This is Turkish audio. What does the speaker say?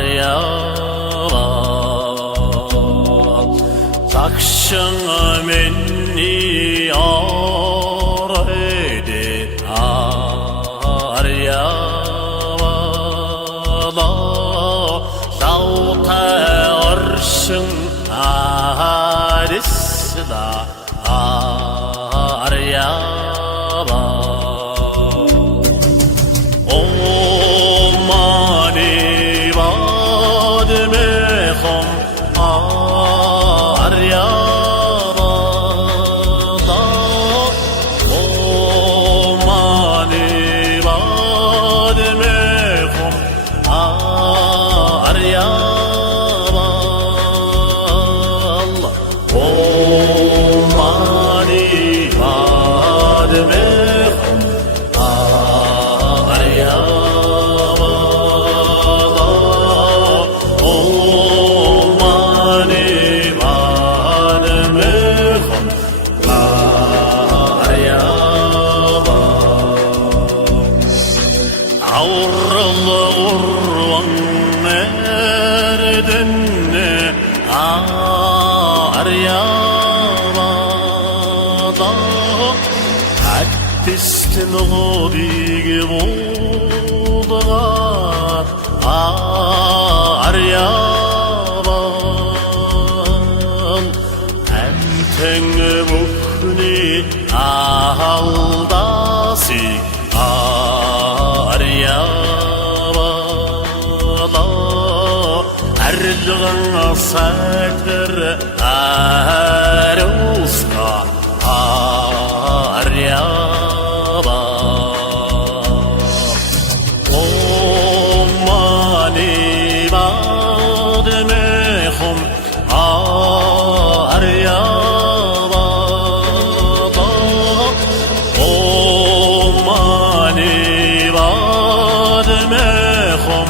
aryalar Takşına menni araydı aryalar Zavta arşın arisda aryalar O mani vadmehom aryalar O mani vadmehom aryalar O mani vadmehom Avrılı urvan merdinne aryamada Hattistin odigi buldugar aryaman Emtenge mukni ahaldasi Erdoğan'a satır Aruska Aryaba O mani vadmehom Aryaba O mani vadmehom